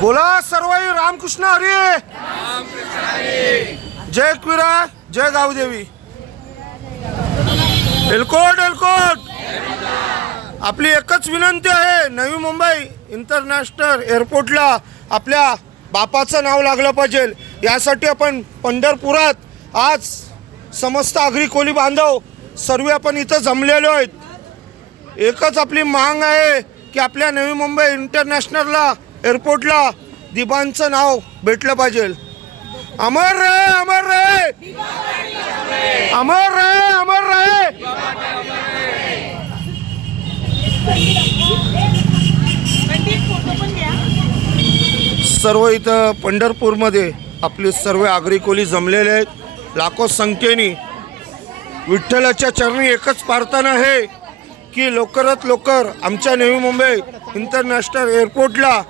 बोला सर्वई रामकृष्ण हरी. जय एकविरा, जय गावदेवी. एलकोट एलकोट. आपली एकच विनंती आहे, नवी मुंबई इंटरनॅशनल एअरपोर्टला आपल्या बापाचं नाव लागलं पाहिजे. यासाठी आपण पंढरपुरात आज समस्त आगरी कोली बांधव सर्व आपण इथं जमलेलो आहेत. एकच आपली मांग आहे की आपल्या नवी मुंबई इंटरनॅशनलला एअरपोर्टला दिबांचं नाव भेटलं पाहिजे. अमर रहे, अमर रहे, अमर रहे, अमर रहे. सर्व इथं पंढरपूरमध्ये आपले सर्व आगरी कोली जमलेले आहेत. लाखो संख्येने विठ्ठलाच्या चरणी एकच प्रार्थना आहे की लवकरात लवकर आमच्या नवी मुंबई इंटरनॅशनल एअरपोर्टला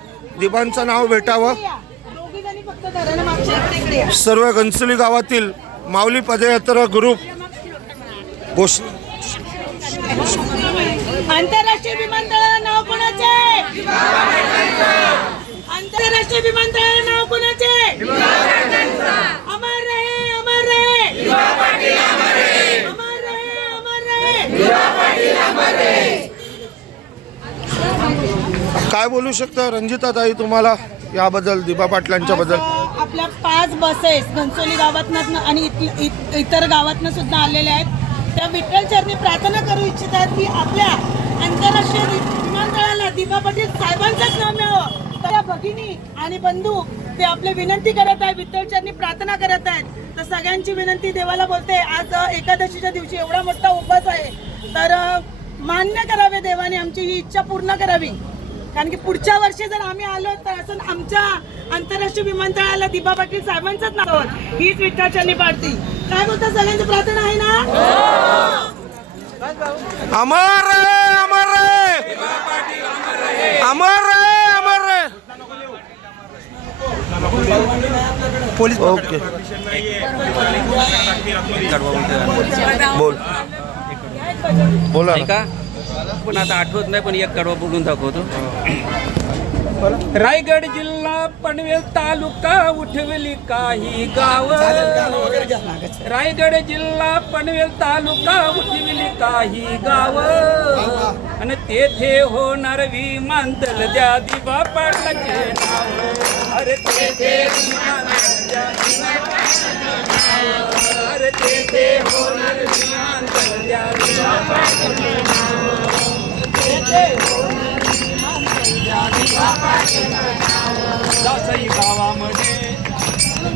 दिबांचं नाव भेटावं. सर्व घनसोली गावातील माऊली पदयात्रा ग्रुप आंतरराष्ट्रीय विमानतळाला नाव कोणाचे? आंतरराष्ट्रीय विमानतळाला नाव कोणाचे? अमर रहे, अमर रहे, अमर रहे, अमर रहे. काय बोलू शकता रंजिता ताई तुम्हाला याबद्दल, दिबा पाटलांच्या बद्दल? आपल्या 5 बसेस घनसोली गावातनं आणि इतर गावातनं सुद्धा आलेल्या आहेत. त्या विठ्ठल चरणी प्रार्थना करू इच्छितात की आपल्या आंतरराष्ट्रीय विमानतळाला दिबा पाटील साहेबांचंच नाव मिळावं. त्या भगिनी आणि बंधू ते आपले विनंती करत आहेत, विठ्ठल चरणी प्रार्थना करत आहेत. तर सगळ्यांची विनंती देवाला बोलते, आज एकादशीच्या दिवशी एवढा मोठा उपवास आहे, तर मान्य करावे देवाने, आमची ही इच्छा पूर्ण करावी. कारण की पुढच्या वर्षी जर आम्ही आलो तर असं आमच्या आंतरराष्ट्रीय विमानतळाला दिबा पाटील साहेबांचंच नाव, हीच विठ्ठलाची पार्टी. काय बोलता, सगळ्यांची प्रार्थना आहे ना? अमर रहे, अमर रहे, अमर रहे, अमर रहे. पोलीस ओके बोल बोला ना. पण आता आठवत नाही, पण एक कडवा बघून दाखवतो. रायगड जिल्हा पनवेल तालुका उठवली काही गाव. रायगड जिल्हा पनवेल तालुका उठवली काही गाव. आणि तेथे होणार विमानतळ द्या दिबा पाटलाचे नाव. अरे तेथे विमानतळ द्या दिबा पाटलाचे नाव. अरे तेथे होणार विमानतळ द्या दिबा पाटलाचे नाव.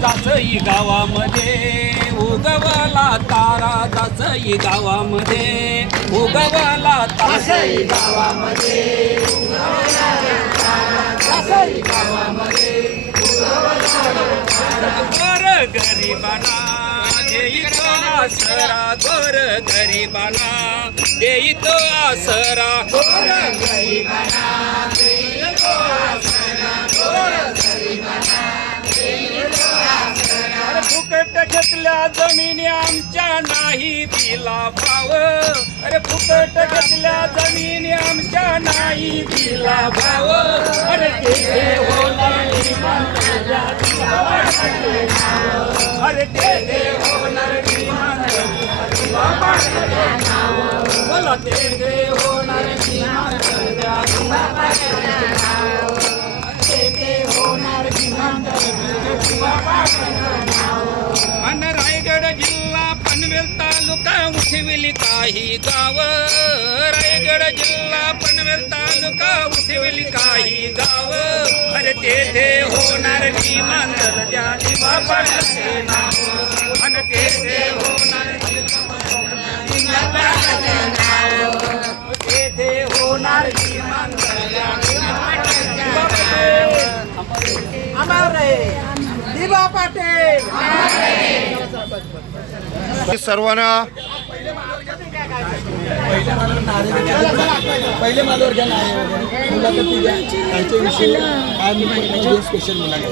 जासई गावामध्ये उगवला तारा. जासई गावामध्ये उगवला तारा. जासई गावामध्ये गोर गरिबांना देईतो आसरा. गोर गरिबांना देईतो आसरा. गोर गरिबांना देईतो आसरा. गोर गरिबांना देईतो आसरा. फुकट घेतल्या जमिनी आमच्या नाही दिला भाव. अरे फुकट घेतल्या जमिनी आमच्या नाही दिला भाव. अरे तेथे होणार विमानतळ द्या दिबा पाटलाचे नाव. अरे तेथे होणार विमानतळ द्या दिबा पाटलाचे नाव. बोला तेथे होणार विमानतळ द्या दिबा पाटलाचे नाव. तेथे होणार विमानतळ द्या दिबा पाटलाचे नाव. आणि रायगड जिल्हा पनवेल तालुका उठविली काही गाव. रायगड जिल्हा पनवेल तालुका उठविली काही गाव. अरे तेथे होणार विमानतळ द्या दिबा पाटलाचे नाव. आणि तेथे होणार दिबा पाटलाचे नाव. तेथे होणार विमानतळ द्या दिबा पाटलाचे नाव. अमर रहे दिबा पाटील. सर्वांना पहिले मालवर घ्या ना, मुलाखती द्या, त्यांच्याविषयी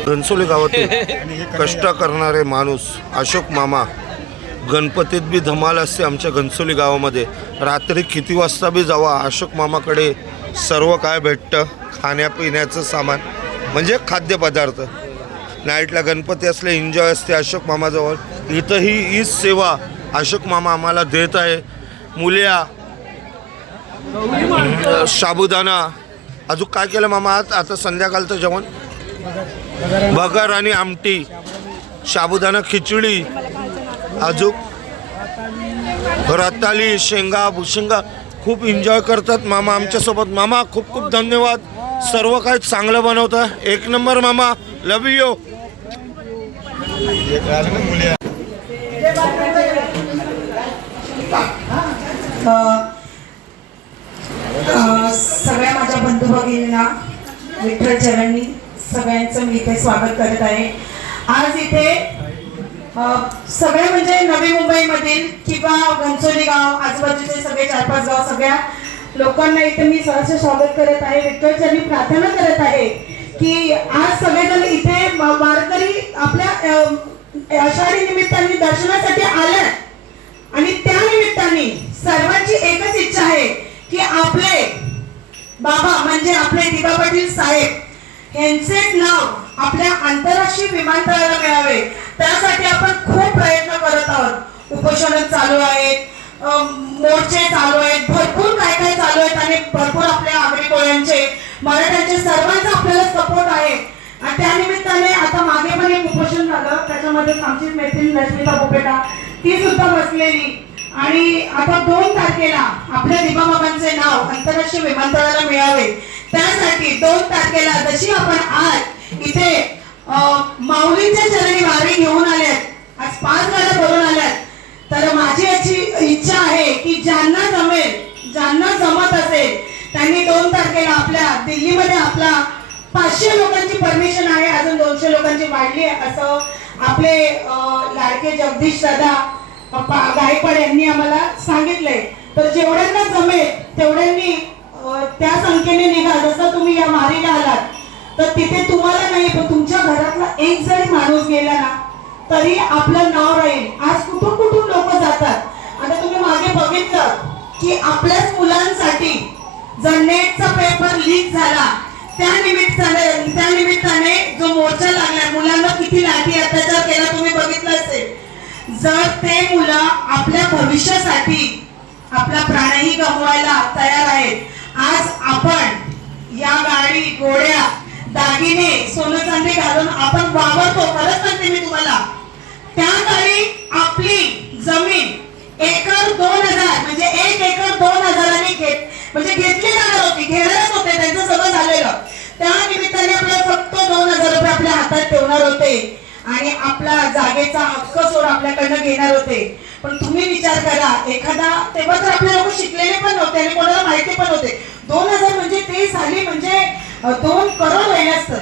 घनसोली गावातील कष्ट करणारे माणूस अशोक मामा. गणपतीत बी धमाल असते आमच्या घनसोली गावामध्ये. रात्री किती वाजता बी जावा, अशोक मामाकडे सर्व काय भेटतं, खाण्यापिण्याचं सामान. म्हणजे खाद्यपदार्थ. नाईटला गणपती असले एन्जॉय असते अशोक मामाजवळ. इथंही हीच सेवा अशोक मामा आम्हाला देत आहे. मुल्या, साबुदाणा, अजून काय केलं मामा आज? आता संध्याकाळचं जेवण भगर आणि आमटी, साबुदाणा खिचडी, अजून रताळी, शेंगा भुशिंगा खूप एन्जॉय करतात मामा आमच्यासोबत. मामा खूप खूप धन्यवाद. सर्व काही चांगलं बनवतं. एक नंबर मामा. लव यू. सगळ्या माझ्या बंधू भगिनींना विठ्ठल चरणी सगळ्यांचं मी इथे स्वागत करत आहे. आज इथे सगळे म्हणजे नवी मुंबईमधील किंवा घनसोली गाव आजूबाजूचे सगळे 4-5 गाव सगळ्या लोकांना इथे मी सहर्ष स्वागत करत आहे. विठ्ठल चरणी प्रार्थना करत आहे की आज सगळेजण इथे वारकरी आपल्या आषाढी निमित्ताने दर्शनासाठी आले आणि त्या निमित्ताने सर्वांची एकच इच्छा आहे की आपले बाबा म्हणजे आपले दिबा पाटील साहेब यांचे नाव आपल्या आंतरराष्ट्रीय विमानतळाला मिळावे. त्यासाठी आपण खूप प्रयत्न करत आहोत. उपोषण चालू आहेत, मोर्चे चालू आहेत, भरपूर काय काय चालू आहेत आणि भरपूर आपल्या आगरी कोळ्यांचे मराठ्यांचे सर्वांचा आपल्याला सपोर्ट आहे. आणि त्या निमित्ताने आता मागे पण एक उपोषण झालं, त्याच्यामध्ये आमचीच मैत्रीण रश्मिता बोपेटा ती सुद्धा बसलेली. आणि आता 2 तारखेला आपल्या दिबा बाबांचे नाव आंतरराष्ट्रीय विमानतळाला मिळावे त्यासाठी 2 तारखेला जशी आपण आज इथे माऊलींच्या चरणी वारी घेऊन आल्यात, आज 5 गाड्या भरून आल्यात, तर माझी अशी इच्छा आहे की ज्यांना जमेल, ज्यांना जमत असेल त्यांनी 2 तारखेला आपल्या दिल्लीमध्ये आपला 500 लोकांची परमिशन आहे, अजून 200 लोकांची वाढली आहे असं आपले लाडके जगदीश दादा गायकवाड यांनी आम्हाला सांगितलंय. तर जेवढ्यांना जमेल तेवढ्यांनी त्या संख्येने निघा. जसं तुम्ही या वारीला आलात तर तिथे तुम्हाला नाही पण तुमच्या घरातला एक जरी माणूस गेला ना तरी आपलं नाव राहील. आज कुठून कुठून लोक जातात. आता तुम्ही मागे बघितलं की आपल्याच मुलांसाठी जर नेटचा पेपर लीक झाला त्या निमित्ताने जो मोर्चा लागला, मुलांना किती लाठी अत्याचार केला तुम्ही बघितलं असेल. जर ते मुलं आपल्या भविष्यासाठी आपला प्राणही गमवायला तयार आहेत. आज आपण या गाडी घोड्या दागिने सोनं चांदी घालून आपण वावरतो. खरंच सांगते मी तुम्हाला, त्या काळी आपली जमीन 1,000 म्हणजे 1 एकर 2,000 घेतली जाणार होती, घेणारच होते, त्यांचं सगळं झालेलं. त्या निमित्ताने आपल्याला फक्त 2,000 रुपये आपल्या हातात ठेवणार होते आणि आपला जागेचा हक्क सोड आपल्याकडनं घेणार होते. पण तुम्ही विचार करा, एखादा तेव्हा तर आपले लोक शिकलेले पण नव्हते आणि कोणाला माहिती पण होते. 2,000 म्हणजे ते साली म्हणजे 2 करोड व्हायला असतं.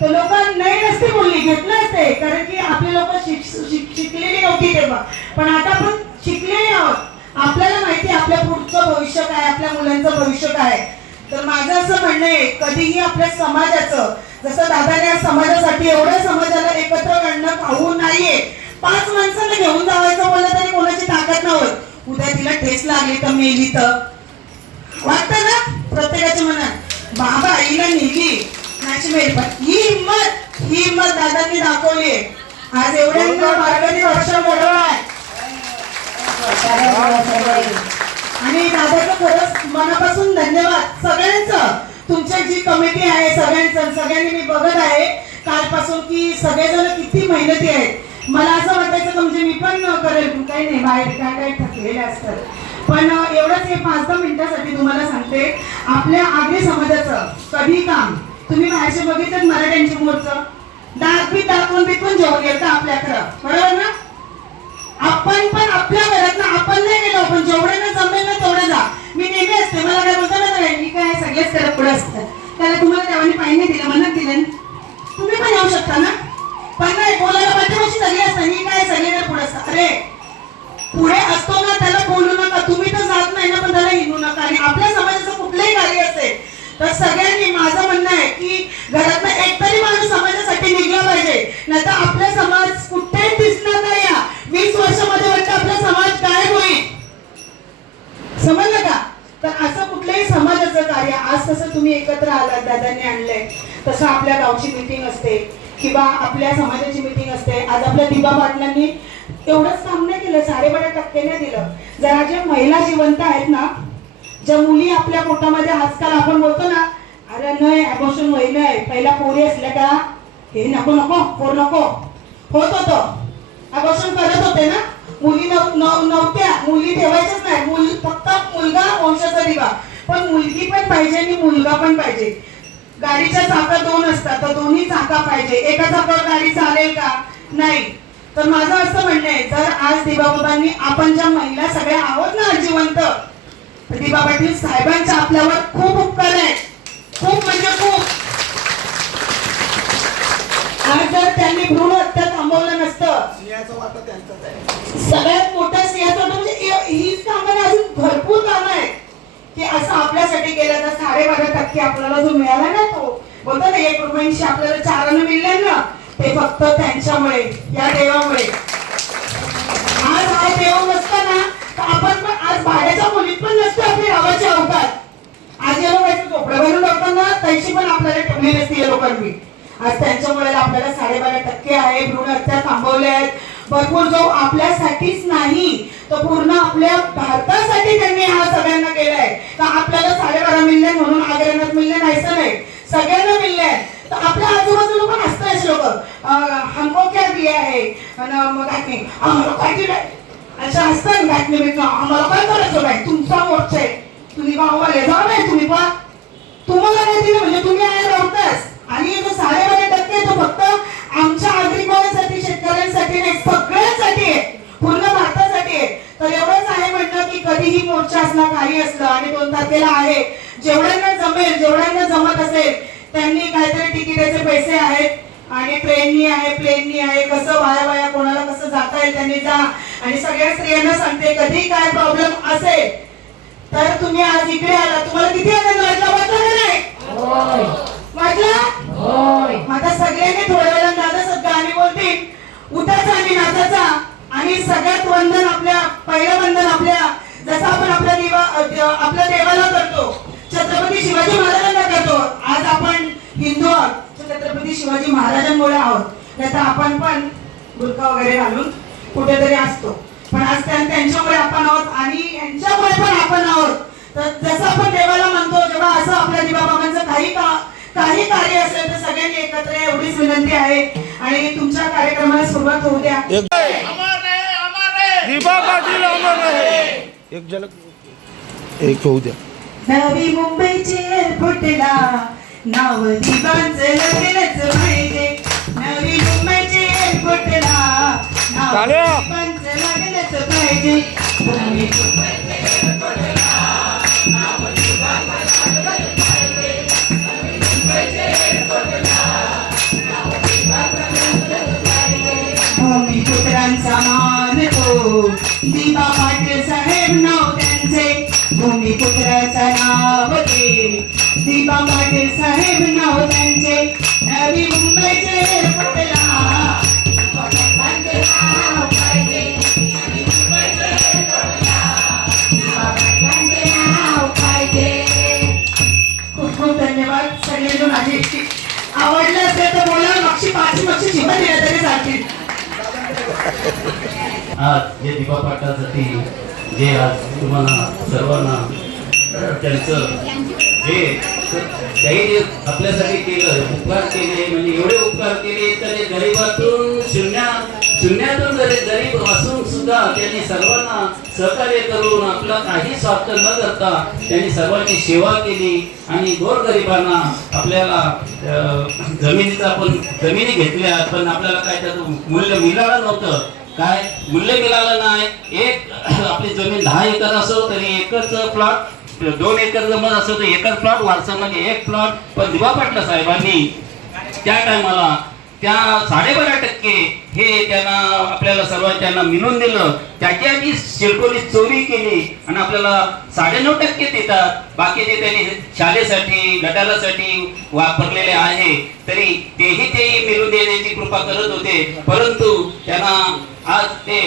तर लोक नाही नसते बोलली, घेतलं असते, कारण की आपले लोक शिकलेली नव्हती तेव्हा. पण आता आपण शिकलेले आहोत, आपल्याला माहिती आपल्या पुढचं भविष्य काय, आपल्या मुलांचं भविष्य काय. तर माझं असं म्हणणं आहे, कधीही आपल्या समाजाचं, जसं दादाने समाजासाठी एवढ्या समाजाला एकत्र करणं होऊ नाहीये. 5 माणसांना घेऊन जावायचं बोललं तरी कोणाची ताकद नव्हती. उद्या तिला ठेस लागली तर मेली तर वाटतं ना प्रत्येकाच्या मनात, बाबा आईला नेली नाची मेली. पण ही हिंमत दादांनी दाखवली. आज एवढ्या मार्गाने वर्ष मोठं आहे आणि दादाचं खरंच मनापासून धन्यवाद सगळ्यांचं. तुमची जी कमिटी आहे सगळ्यांनी मी बघत आहे कालपासून की सगळेजण किती मेहनती आहेत. मला असं वाटायचं की म्हणजे मी पण करेल, काही नाही, बाहेर काय थकलेले असतात. पण एवढंच हे 5-10 मिनिटासाठी तुम्हाला सांगते, आपल्या आगरी समाजाचं कधी काम तुम्ही बाहेरचे बघितलं मराठ्यांची मोर्चा दाखवून जेवण गेलं आपल्याकडं, बरोबर ना. आपण पण आपल्या घरात आपण नाही गेलो, पण जेवढ्यांना जमेल ना तेवढं जा. मी नेहमी असते, मला काय बोलतो ना मी काय सगळेच करत पुढे असतात. त्याला तुम्हाला देवाने पाहिजे दिलं, मनात दिलं, तुम्ही पण येऊ शकता ना. पण नाही बोलायला पाठीमाशी सगळे असतात, मी काय सगळे पुढे असतात. अरे पुढे असतो ना त्याला बोलू नका, तुम्ही तर जात नाही ना पण त्याला हिंदू नका. आणि आपल्या समाजाचं कुठलंही कार्य असेल तर सगळ्यांनी, माझं म्हणणं आहे की घरातला एकतरी माणूस समाजासाठी निघला पाहिजे, नाही तर आपला समाज कुठेही दिसणार नाही. 20 वर्षामध्ये वाटतं आपला समाज गायब होईल, समजलं का. तर असं कुठल्याही समाजाचं कार्य आज तसं तुम्ही एकत्र आलात, दादांनी आणलंय तसं आपल्या गावची मीटिंग असते किंवा आपल्या समाजाची मीटिंग असते. आज आपल्या दिबा पाटलांनी एवढंच काम नाही केलं, 12.5% नाही दिलं. जरा ज्या महिला जिवंत आहेत ना, ज्या मुली आपल्या पोटामध्ये आजकाल आपण बोलतो ना, अरे नाही अबॉर्शन होई नाही, पहिला पोरी असल्या का हे नको नको पोर नको, होत होतं अबॉर्शन करत होते ना, मुली नव्हत्या, मुली ठेवायच्याच नाही, फक्त मुलगा वंशाचा दिवा. पण मुलगी पण पाहिजे आणि मुलगा पण पाहिजे. गाडीच्या चाका 2 असतात, तर दोन्ही चाका पाहिजे. एका चाकावर गाडी चालेल का? नाही. तर माझं असं म्हणणं आहे, जर आज दिबाबाबांनी आपण ज्या महिला सगळ्या आहोत ना जिवंत, तर दिबा पाटील साहेबांच्या आपल्यावर खूप उपकार आहे, खूप म्हणजे खूप. आज जर त्यांनी भ्रूण हत्या थांबवलं नसतं, सिंहाचा वाटा त्यांचाच आहे. सगळ्यात मोठा सिंहाचा वाटा म्हणजे हीच कामं अजून भरपूर कामं आहेत की असं आपल्यासाठी केलं तर 12.5% आपल्याला जो मिळाला ना, तो बोलतो ना 1 रुपयांशी आपल्याला 4 मिळले ना, ते फक्त त्यांच्यामुळे, या देवामुळे. आज हा देव नसता ना, तर आपण पण आज भाड्याच्या खोलीत पण नसतो आपल्या गावाचे अवकाश. आज या लोकांचं झोपडं भरून टाकताना तैशी पण आपल्याला ठेवली नसती या लोकांनी. आज त्यांच्यामुळे आपल्याला 12.5% आहे, भ्रूण हत्या थांबवल्या आहेत. भरपूर जो आपल्यासाठीच नाही तर पूर्ण आपल्या भारतासाठी त्यांनी हा सगळ्यांना केलाय. तर आपल्याला 12.5 मिळले म्हणून आग्रहात मिळले नाही, नाही, सगळ्यांना मिळले. तर आपल्या आजूबाजूला पण असतात असे लोक, हमको क्या दिया है, घातली आम्हाला काय दिलंय, अशा असतात घातली मित्र, आम्हाला काय करायचं नाही, तुमचा मोर्चा आहे, तुम्ही गावाले जा नाही, तुम्ही पा तुम्हाला नाही दिलं म्हणजे तुम्ही आहे राहताच. आणि जो 12.5% तो फक्त आमच्या नागरिकांसाठी, शेतकऱ्यांसाठी नाही, सगळ्यांसाठी आहे, पूर्ण भारतासाठी आहे. तर एवढंच आहे म्हणणं की कधीही मोर्चा असला, काही असलं, आणि 2 तारखेला आहे, जेवढ्यांना जमेल, जेवढ्यांना जमत असेल त्यांनी काहीतरी तिकिटाचे पैसे आहेत आणि ट्रेननी आहे, प्लेननी आहे, कसं वाया कोणाला कसं जाता येईल त्यांनी जा. आणि सगळ्या स्त्रियांना सांगते, कधी काय प्रॉब्लेम असेल तर तुम्ही आज इकडे आला, तुम्हाला किती आनंद वाटला, वाटलं का नाही? वाटलं? आता सगळ्यांनी थोड्या वेळा दादा गाणी बोलतील, उठायचा आणि नाचायचा. आणि सगळ्यात वंदन आपल्या, पहिलं वंदन आपल्या, जसं आपण आपल्या देवाला करतो, छत्रपती शिवाजी महाराजांना करतो. आज आपण हिंदू आहोत, छत्रपती शिवाजी महाराजांमुळे आहोत, नाही तर आपण पण बुरखा वगैरे घालून कुठेतरी असतो. पण आज त्यांच्यामुळे आपण आहोत आणि यांच्यामुळे पण आपण आहोत. तर जसं आपण देवाला म्हणतो, जेव्हा असं आपल्या दिबाबाबांचं काही कार्य असेल तर सगळ्यांनी एकत्र या, एवढीच विनंती आहे. आणि तुमच्या कार्यक्रमाला सुरुवात होऊ द्या. दिबा पाटील अमर रहे. एक झलक एक होऊ द्या. नवी मुंबईचे एअरपोर्टला नाव दिबांचं लगेच पाहिजे. नवी मुंबईचे एअरपोर्टला नाव दिबांचं लगेच पाहिजे. भूमिपुत्रांचा मान तो, दिबा पाटील साहेब नाव त्यांचे, भूमिपुत्राचं नाव ते, दिबा पाटील साहेब नाव त्यांचे. नवी मुंबईचे एअरपोर्टला खूप खूप धन्यवाद. सगळेजण माझी आवडलं असेल तर बोला, मागची 5 वर्ष जीवन दिलं तरी चालतील. आज जे दिबा पाटलासाठी जे आज तुम्हाला सर्वांना त्यांचं जे काही जे आपल्यासाठी केलं, उपकार केले, म्हणजे एवढे उपकार केले, त्याने गरीबातून शून्यातून गरीब असून सुद्धा त्यांनी सर्वांना सहकार्य करून आपला काही स्वार्थ न करता त्यांनी सर्वांची सेवा केली. आणि गोरगरिबांना आपल्याला जमिनीचा पण जमिनी घेतल्या, पण आपल्याला काय त्याचं मूल्य मिळालं नव्हतं. काय मूल्य मिळालं नाही. एक आपली जमीन 10 एकर असो तरी एकच प्लॉट, 2 एकर जमीन असो तर एकच प्लॉट वारसा म्हणजे 1 प्लॉट. पण दिबा पाटील साहेबांनी त्या टायमाला त्या 12.5% हे त्यांना आपल्याला सर्वांना मिळून दिलं. त्याची आधी शिरकोली चोरी केली आणि आपल्याला 9.5% देतात. बाकीचे त्यांनी शाळेसाठी, गटारासाठी वापरलेले आहे, तरी तेही मिळून देण्याची कृपा करत होते. परंतु त्यांना आज ते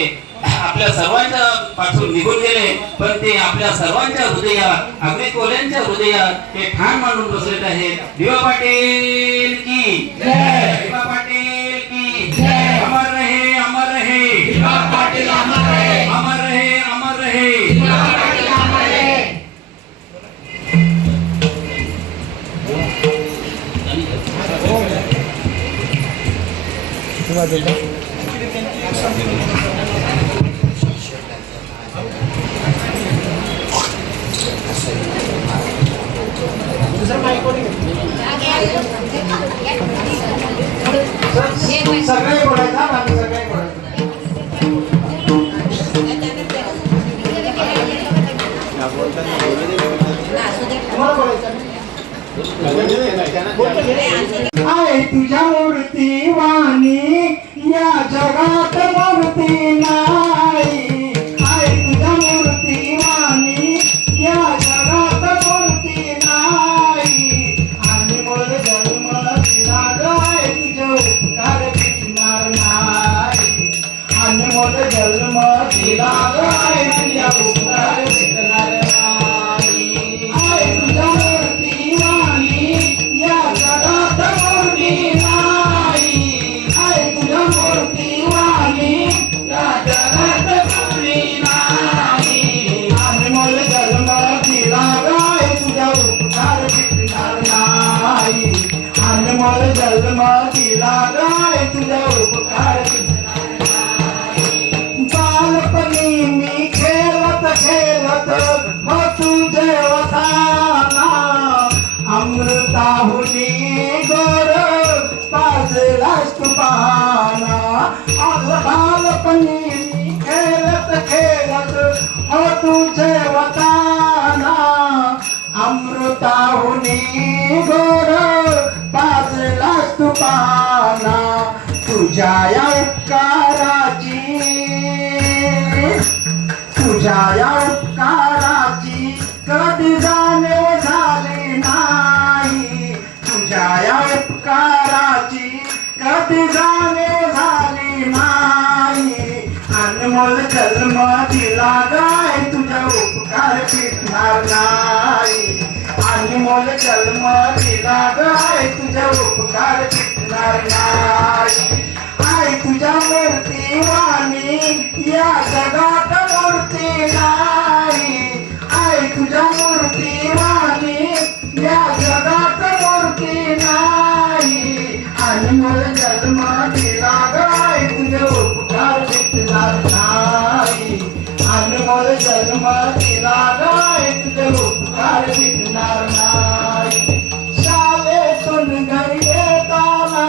आपल्या सर्वांच्या पासून निघून गेले, पण ते आपल्या सर्वांच्या हृदयात, अगदी कोल्यांच्या हृदयात ते ठाण मांडून बसलेले आहेत. दिवा पाटील की जय, दिवा पाटील की जय. अमर रहे, अमर रहे दिवा पाटील, अमर रहे, अमर रहे, अमर रहे दिवा पाटील, अमर रहे. सगळे बोलायचं आणि सगळे बोलायचं. तुम्हाला बोलायचं आहे तुझ्या मूर्ती वाणी या जगात मूर्ती नाही. आहे तुझ्या मूर्ती वाणी या जगात मूर्ती नाही. आणि मला जन्म दिला गाय तुझे उपकार भेटणार नाही. आणि मला जन्म दिला गाय तुझ्या उपकार भेटणार नाही. आहे तुझ्या मूर्ती वाणी या जगात मूर्ती नाही. आहे तुझ्या मूर्ती वाणी या जगात मूर्ती नाही. आणि मला जन्म दिला गाय तुझ्या उपकार भेटणार नाही. आणि मला जन्म दिला गाय तुझ्या उपकार भेटणार नाही. बालपणी मी खेळत खेळत हो तुझे वसाना. अमृताहुनी गोड पाजलास तू पाना. बालपणी मी खेळत खेळत हो तुझे वताना. अमृताहुनी गोड पाजलास तू पाना. तुझ्या या उपकाराची, तुझ्या या उपकाराची कधी जाणीव झाली नाही. तुझ्या या उपकाराची कधी जाणीव झाली नाही. अनमोल जन्म दिला गाय तुझ्या उपकार भेटणार नाही. अनमोल जन्म दिला गाय तुझ्या उपकार भेटणार नाही. आई तुझ्या मूर्ती वाणी या जगात मूर्ती नाही. आई तुझ्या मूर्ती वाणी या जगात मूर्ती नाही. आणि मला जन्म दिला गाय तुझे उपकार भेटणार नाही. आणि मला जन्म दिला गाय तुझे उपकार भेटणार नाही. शाळेतून घरी येताना,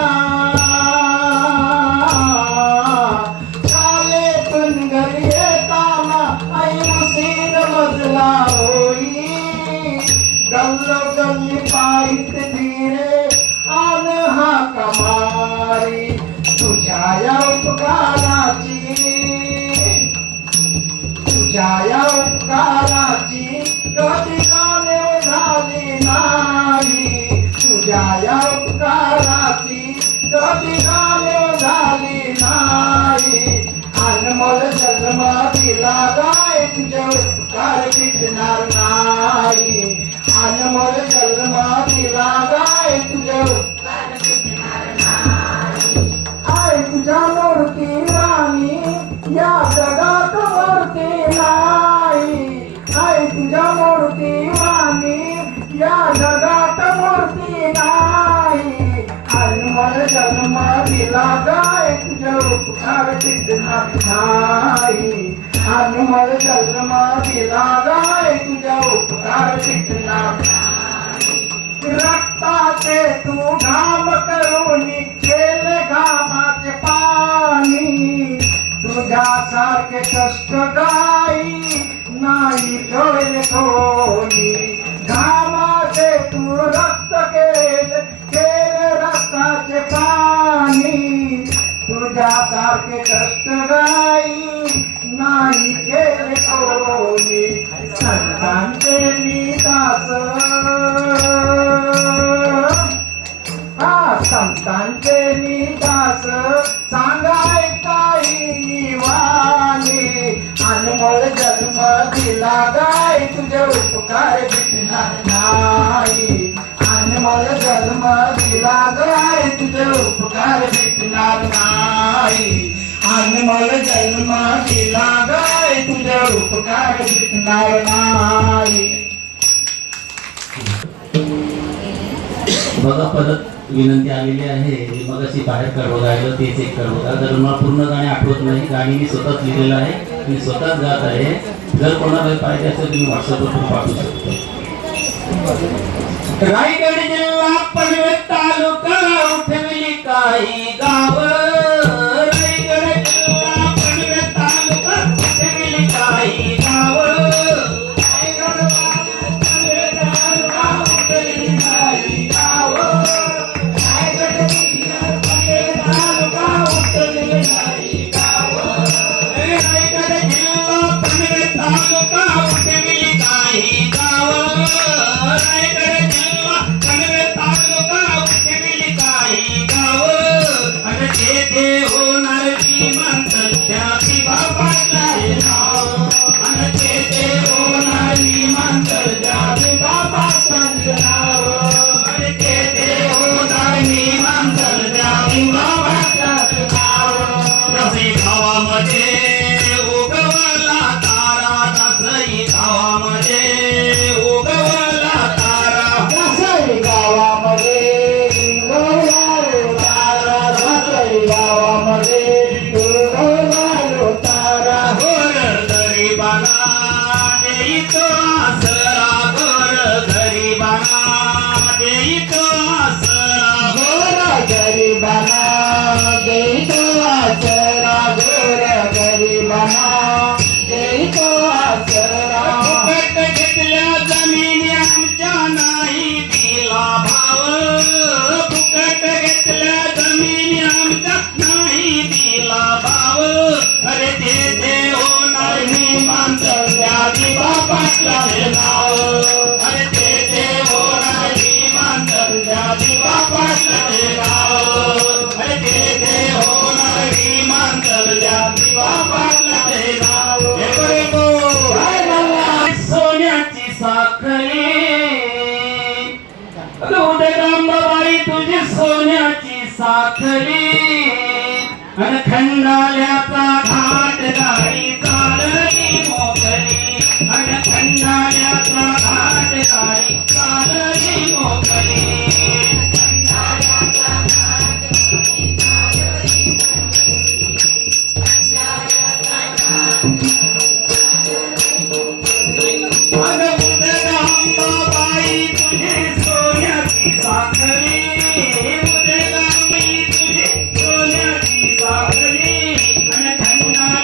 शाळेतून घरी येताना आई उशीर मजला होई. गल्लोगल्ली पायीत धीरे आन हाका मारी. तुझ्या या उपकाराची, तुझ्या या उपकाराची कधी जाणीव झाली नाही. तुझ्या या उपकाराची कधी जाणीव झाली नाही. अनमोल जन्म दिला गाय तुझे उपकार भेटणार नाही. अनमोल जन्म दिला गाय तुझे उपकार भेटणार नाही. आई तुझ्या मूर्ती वाणी या जगात मूर्ती नाही. आई तुझ्या मूर्ती वाणी या जगात मूर्ती नाही. अनमोल जन्म दिला गाय तुझे उपकार भेटणार नाही. अनमोल जन्म दिला गाय तुझे उपकार भेटणार नाही. रक्ताचे तू घाम करून केल घामाचे पाणी. तुझ्यासारखे कष्ट गाई नाही कळले कोणी. घामाचे तू रक्त केले रक्ताचे पाणी. तुझ्यासारखे कष्ट गाई नाही केले कोणी. संतांचे मी दास, संतांचे मी दास सांगाय काही वाणी. दिला गाय तुझे उपकार भेटणार नाही अनमोल जन्म दिला गाय तुझे उपकार भेटणार नाही अनमोल जन्म दिला गाय तुझे उपकार भेटणार नाही. बघा परत विनंती आलेली आहे. मग अशी बाहेर कळवत राहिलं तेच एक कळवत आहे. जर मला पूर्ण गाणे आठवत नाही. गाणी मी स्वतःच लिहिलेलं आहे, मी स्वतःच गात आहे. जर कोणाला पाहिजे असेल तुम्ही व्हॉट्सअपवर पण पाठवू शकता. रायगड जिल्हा पनवेल तालुका उठविली काही गाव. रायगड जिल्हा पनवेल तालुका उठविली काही गाव. रायगड पनवेल तालुका उठविली काही गाव. रायगड जिल्हा पनवेल तालुका उठविली काही गाव. रायगड जिल्हा पनवेल तालुका उठविली काही गाव. रायगड जिल्हा पनवेल तालुका उठविली काही गाव. आणि तेथे होणार श्रीमंत त्या दिवा पाटलाचे नाव. आणि तेथे होणार श्रीमंत त्या दिवा पाटलाचे नाव. आणि तेथे होणार श्रीमंत त्या दिवा पाटलाचे नाव. तसे गावामध्ये उगवला तारा. तसही गावामध्ये उगवला तारा. रसई गावामध्ये उगवला तारा. रसई गावामध्ये उगवला तारा. गोर गरिबांना देईतो आसरा. गोर गरिबांना देईतो आसरा. गोर गरिबांना देतो आसरा. गोर गरिबांना देतो आसरा. फुकट घेतल्या जमिनी आमच्या नाही दिला भाव. फुकट घेतल्या जमिनी आमच्या नाही दिला भाव. अरे तेथे होणार श्रीमंत त्या दिवा पाटलाचे नाव. अरे तेथे होणार श्रीमंत त्या दिवा पाटलाचे नाव. अरे तेथे होणार श्रीमंत त्या दिवा पाटलाचे नाव. हे बरे गो सोन्याची साखळी. रुद्रांबाबाई तुझी सोन्याची साखळी. अन खंडाल्याचा घाट गाडी चालली मोकली. अन खंडाल्याचा घाट गाडी चालली मोकली. अंबाबाई तुझी सोन्याची साखळी. उदयगामी तुझी सोन्याची साखळी. आणि खंडाल्याचा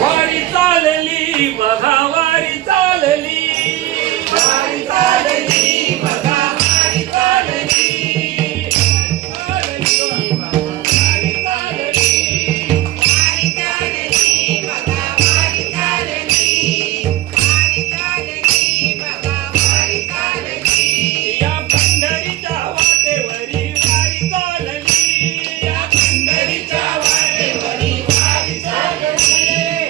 वारी चालली बघा वारी चालली वारी चालली बघा वारी चालली या पंढरीच्या वाटेवरी वारी चालली या पंढरीच्या वाटेवरी वारी चालली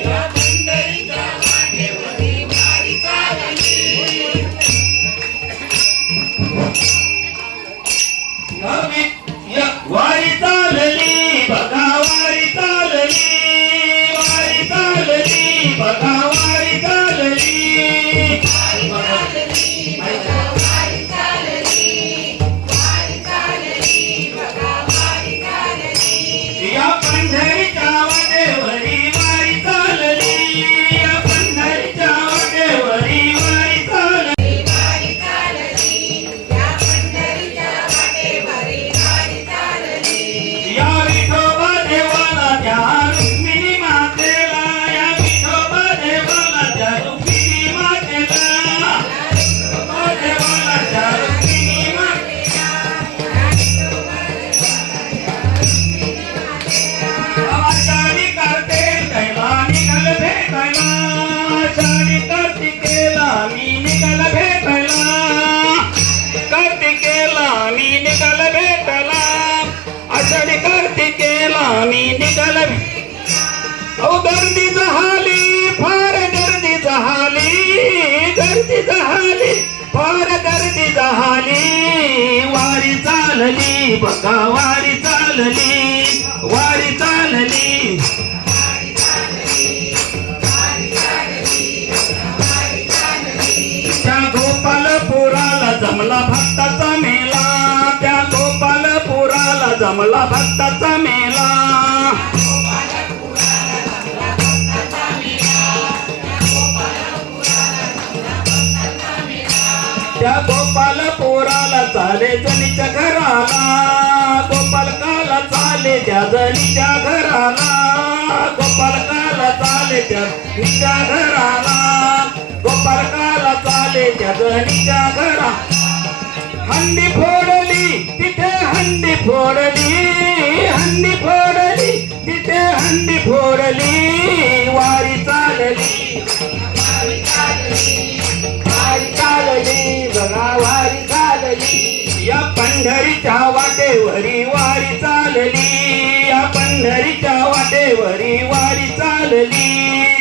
या पंढरीच्या वाटेवरी वारी चालली वारी चालली बघा वारी चालली वारी चालली बघा वारी चालली या पंढरीच्या वाटेवरी वारी चालली या पंढरीच्या वाटेवरी वारी चालली या विठोबा देवाला त्या रुक्मिणी मातेला या विठोबा देवाला त्या रुक्मिणी मातेला विठोबा देवाला त्या रुक्मिणी मातेला आषाढी कार्तिकेला निघाल भेटायला आषाढी कार्तिकेला मी निघाल भेटायला कार्तिकेला मी निघाल भेटायला आषाढी कार्तिकेला मी निघाल अहो गर्दी झाली फार गर्दी झाली गर्दी झाली फार गर्दी झाली वारी चालली बघा वारी चालली वारी चालली त्या गोपालपुराला जमला भक्ताचा मेला त्या गोपालपुराला जमला भक्ताचा मेला त्या गोपालपुराला चाले जनीच्या घराला गोपालकाला चाले त्या जनीच्या घराला गोपालकाला चाले त्या जनीच्या घराला गोपालकाला चाले त्या जनीच्या घरा हंडी फोडली तिथे हंडी फोडली हंडी फोडली तिथे हंडी फोडली वारी चालली वारी चालली बघा वारी चालली या पंढरीच्या वाटेवरी वारी चालली या पंढरीच्या वाटेवरी वारी चालली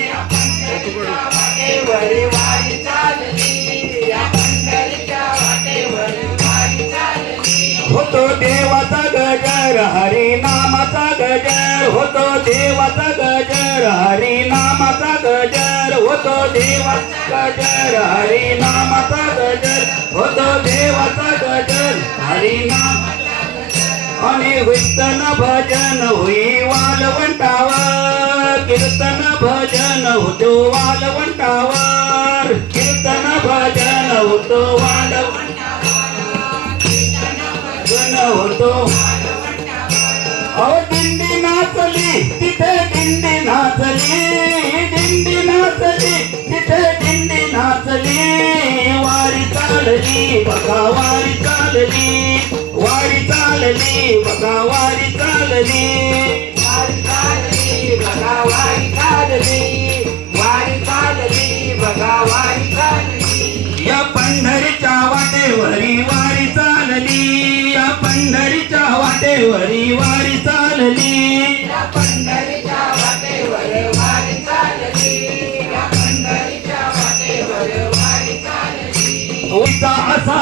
या पंढरीच्या वाटेवरी वारी चालली या पंढरीच्या वाटेवरी वारी चालली होतो देवाचा गजर हरी नामाचा गजर होतो देवाचा गजर हरी नामाचा गजर होतो देवाचा गजर हरी नामाचा गजर होतो देवाचा गजर हरी नाम आणि कीर्तन भजन होई वालवंटावर कीर्तन भजन होतो वालवंटावर कीर्तन भजन होतो वालवंटावर भजन होतो अहो दिंडी नाचली तिथे दिंडी नाचली दिंडी नाचली तिथे दिंडी नाचली वारी चालली बघा वारी चालली वारी चालली बघा वारी चालली वारी चालली बघा वारी चालली वारी चालली बघा वारी चालली या पंढरीच्या वाटेवरी वारी चालली या पंढरीच्या वाटेवरी वारी चालली या पंढरीच्या वाटेवर वारी चालली या पंढरीच्या वाटेवर वारी चालली असा